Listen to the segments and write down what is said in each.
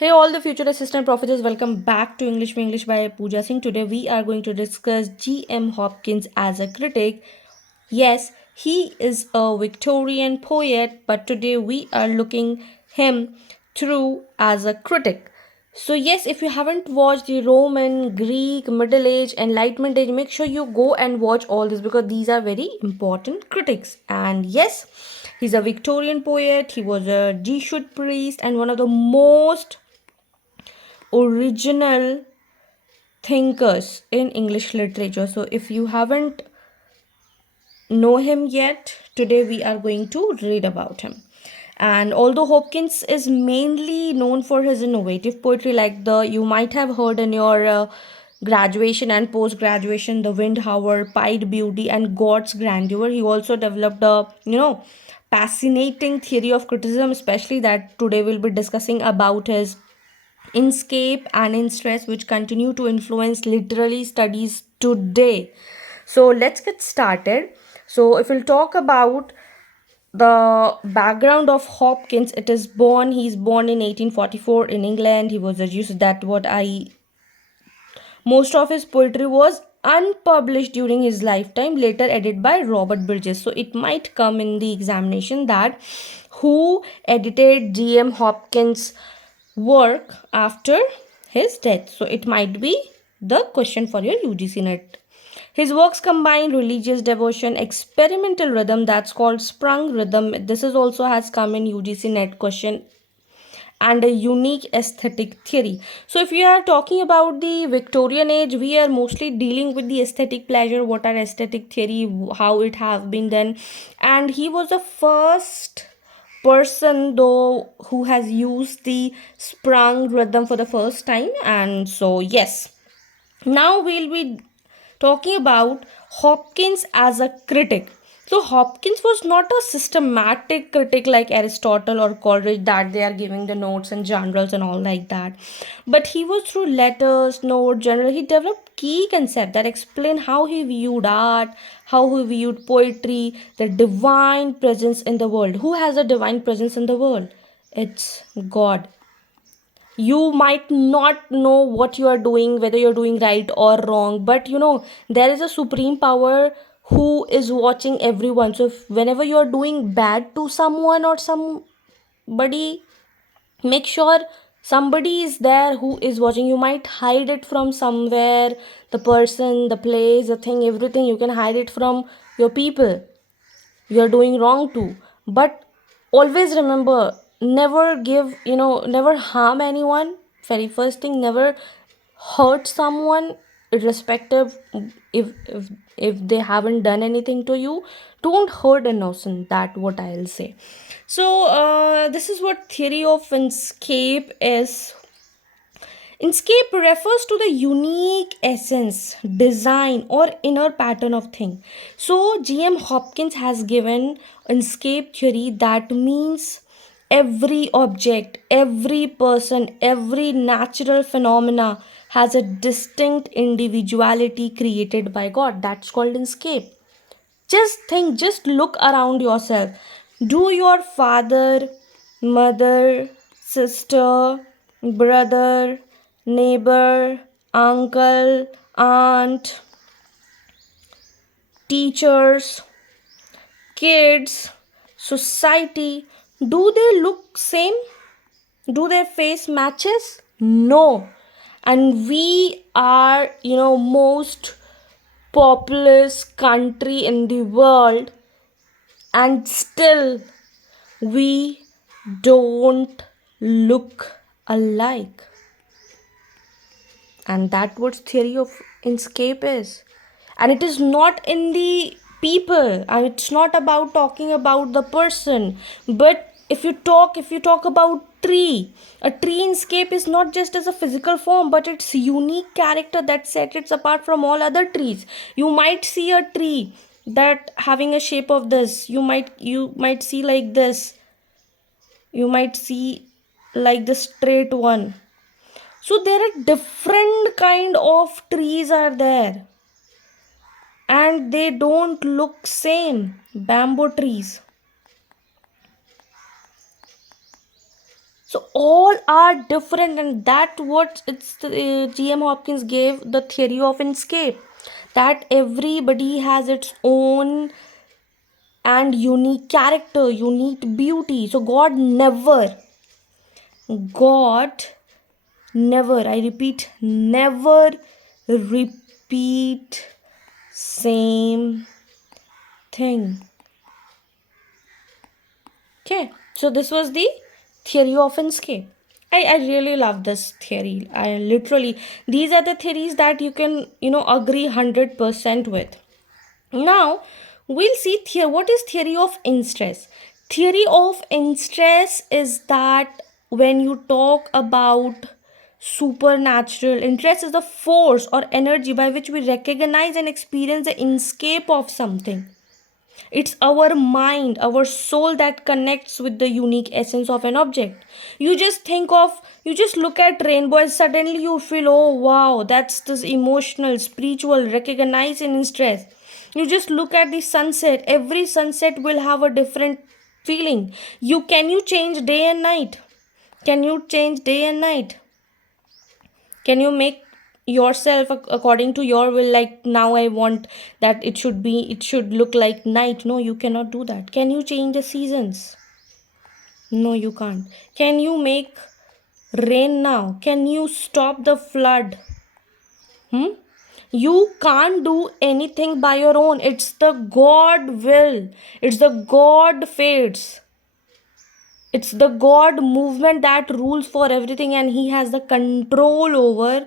Hey, all the future assistant professors, welcome back to English with English by Pooja Singh. Today, we are going to discuss G.M. Hopkins as a critic. Yes, he is a Victorian poet, but today we are looking him through as a critic. So yes, if you haven't watched the Roman, Greek, Middle Age, Enlightenment Age, make sure you go and watch all this because these are very important critics. And yes, he's a Victorian poet, he was a Jesuit priest and one of the most original thinkers in English literature. So if you haven't know him yet, today we are going to read about him. And although Hopkins is mainly known for his innovative poetry, like the you might have heard in your graduation and post graduation, The Wind Hour, Pied Beauty, and God's Grandeur, he also developed a fascinating theory of criticism, especially that today we'll be discussing about his Inscape and Instress, which continue to influence literary studies today. So let's get started. So if we'll talk about the background of Hopkins, he's born in 1844 in England. He was a Jew. That what I most of his poetry was unpublished during his lifetime, later edited by Robert Bridges. So it might come in the examination that who edited G.M. Hopkins' work after his death. So it might be the question for your UGCNET. His works combine religious devotion, experimental rhythm that's called sprung rhythm. This is also has come in UGCNET question, and a unique aesthetic theory. So if we are talking about the Victorian age, we are mostly dealing with the aesthetic pleasure, what are aesthetic theory, how it have been done. And he was the first person though who has used the sprung rhythm for the first time. And so yes, now we'll be talking about Hopkins as a critic. So Hopkins was not a systematic critic like Aristotle or Coleridge, that they are giving the notes and journals and all like that. But he was through letters, note, journal. He developed key concepts that explain how he viewed art, how he viewed poetry, the divine presence in the world. Who has a divine presence in the world? It's God. You might not know what you are doing, whether you're doing right or wrong, but there is a supreme power who is watching everyone. So whenever you are doing bad to someone or somebody, make sure somebody is there who is watching. You might hide it from somewhere, the person, the place, the thing, everything. You can hide it from your people you're doing wrong to, but always remember, never harm anyone. Very first thing, never hurt someone, irrespective if they haven't done anything to you. Don't hurt innocent, that what I'll say. So this is what theory of Inscape is. Inscape refers to the unique essence, design, or inner pattern of thing. So G.M. Hopkins has given Inscape theory that means every object, every person, every natural phenomena has a distinct individuality created by God. That's called Inscape. Just think, just look around yourself. Do your father, mother, sister, brother, neighbor, uncle, aunt, teachers, kids, society, do they look same? Do their face matches? No. And we are, most populous country in the world, and still we don't look alike. And that what theory of Inscape is. And it is not in the people, and it's not about talking about the person, but if you talk about tree, a tree Inscape is not just as a physical form, but its unique character that sets it apart from all other trees. You might see a tree that having a shape of this, you might see like this, you might see like the straight one. So there are different kind of trees are there, and they don't look same. Bamboo trees. So all are different, and that what it's G.M. Hopkins gave the theory of Inscape, that everybody has its own and unique character, unique beauty. So God never, I repeat, never repeat same thing. Okay, so this was the theory of Inscape. I really love this theory. I literally, these are the theories that you can, agree 100% with. Now, we'll see what is theory of Instress. Theory of Instress is that when you talk about supernatural, interest is the force or energy by which we recognize and experience the inscape of something. It's our mind, our soul that connects with the unique essence of an object. You just look at rainbow and suddenly you feel, oh wow, that's this emotional, spiritual, recognize and stress. You just look at the sunset. Every sunset will have a different feeling. Can you change day and night? Can you change day and night? Can you make yourself according to your will, like now I want that it should look like night? No, you cannot do that. Can you change the seasons? No, you can't. Can you make rain now? Can you stop the flood? You can't do anything by your own. It's the God will. It's the God fates. It's the God movement that rules for everything, and he has the control over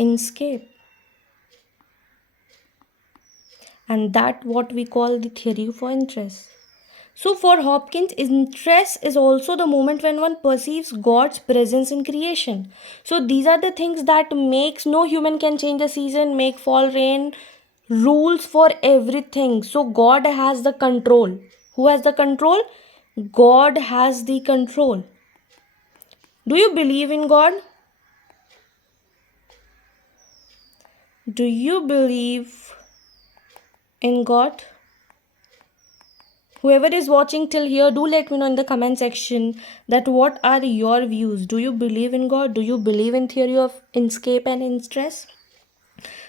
Inscape. And that what we call the theory for interest. So for Hopkins, interest is also the moment when one perceives God's presence in creation. So these are the things that makes no human can change the season, make fall rain, rules for everything. So God has the control. Who has the control? God has the control. Do you believe in God? Do you believe in God? Whoever is watching till here, do let me know in the comment section that what are your views. Do you believe in God? Do you believe in theory of Inscape and Instress?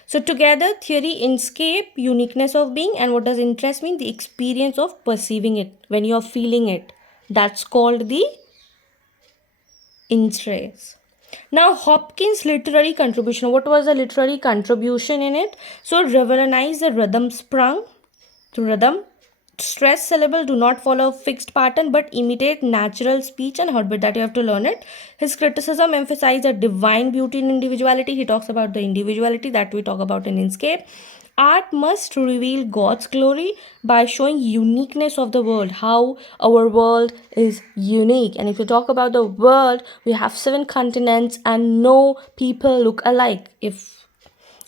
So together, theory, Inscape, uniqueness of being, and what does interest mean? The experience of perceiving it, when you are feeling it. That's called the Instress. Now, Hopkins' literary contribution. What was the literary contribution in it? So, revolutionize the rhythm sprung to rhythm. Stress syllable do not follow a fixed pattern but imitate natural speech and heartbeat, that you have to learn it. His criticism emphasized the divine beauty in individuality. He talks about the individuality that we talk about in Inscape. Art must reveal God's glory by showing uniqueness of the world, how our world is unique. And if you talk about the world, we have 7 continents and no people look alike. If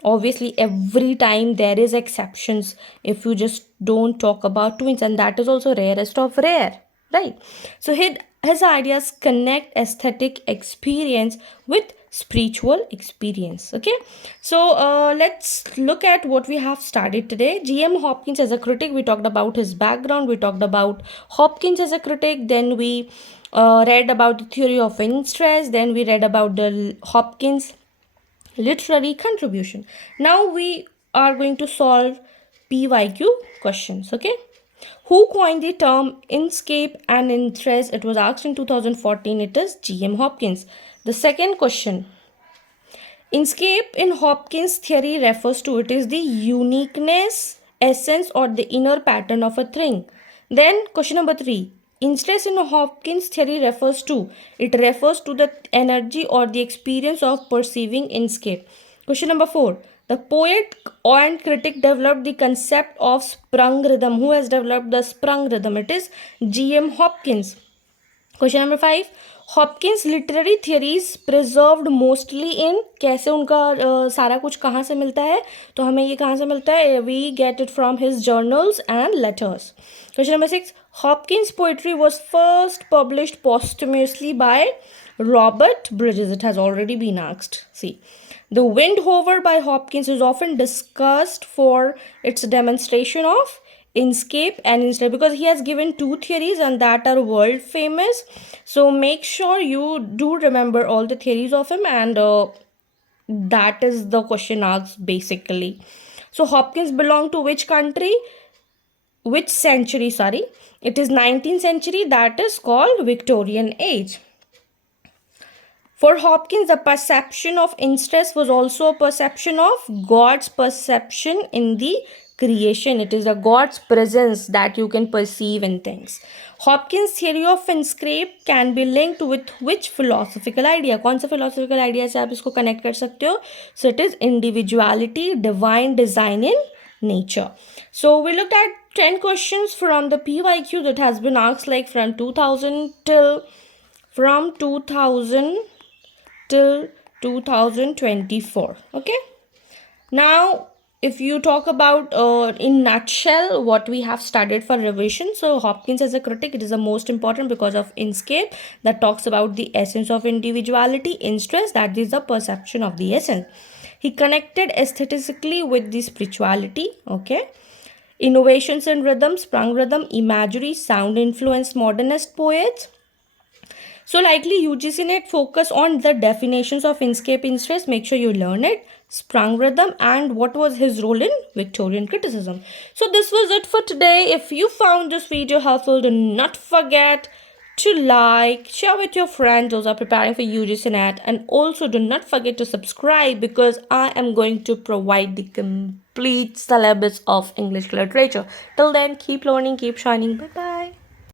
obviously every time there is exceptions, if you just don't talk about twins, and that is also rarest of rare, right? So his ideas connect aesthetic experience with spiritual experience. Okay, so let's look at what we have studied today. G.M. Hopkins as a critic, we talked about his background, we talked about Hopkins as a critic, then we read about the theory of interest, then we read about the Hopkins literary contribution. Now we are going to solve PYQ questions. Okay, who coined the term Inscape and Instress? It was asked in 2014. It is G.M. Hopkins. The second question, Inscape in Hopkins theory refers to, it is the uniqueness, essence or the inner pattern of a thing. Then question number 3, Instress in Hopkins theory refers to, it refers to the energy or the experience of perceiving Inscape. Question number 4, the poet and critic developed the concept of sprung rhythm. Who has developed the sprung rhythm? It is G.M. Hopkins. Question number 5, Hopkins literary theories preserved mostly in, कैसे उनका सारा कुछ कहाँ से मिलता है? तो हमें ये कहाँ से मिलता है? We get it from his journals and letters. Question number 6, Hopkins poetry was first published posthumously by Robert Bridges. It has already been asked. See, the Wind Hover by Hopkins is often discussed for its demonstration of Inscape and Instress, because he has given two theories and that are world famous. So make sure you do remember all the theories of him, and that is the question asked basically. So Hopkins belonged to which country? Which century? Sorry, it is 19th century, that is called Victorian age. For Hopkins, the perception of interest was also a perception of God's perception in the creation. It is a God's presence that you can perceive in things. Hopkins' theory of Inscape can be linked with which philosophical idea? कौन सा philosophical idea से आप इसको connect कर सकते हो? So it is individuality, divine design in nature. So we looked at 10 questions from the PYQ that has been asked like from 2000 till 2024. Okay, now if you talk about in nutshell what we have studied for revision, so Hopkins as a critic, it is the most important because of Inscape that talks about the essence of individuality. Instress, that is the perception of the essence. He connected aesthetically with the spirituality. Okay, innovations in rhythm, sprung rhythm, imagery, sound influenced modernist poets. So likely UGCNET focus on the definitions of Inscape Instress. Make sure you learn it. Sprung rhythm and what was his role in Victorian criticism. So this was it for today. If you found this video helpful, do not forget to like, share with your friends those are preparing for UGCNET, and also do not forget to subscribe because I am going to provide the complete syllabus of English literature. Till then, keep learning, keep shining. Bye bye.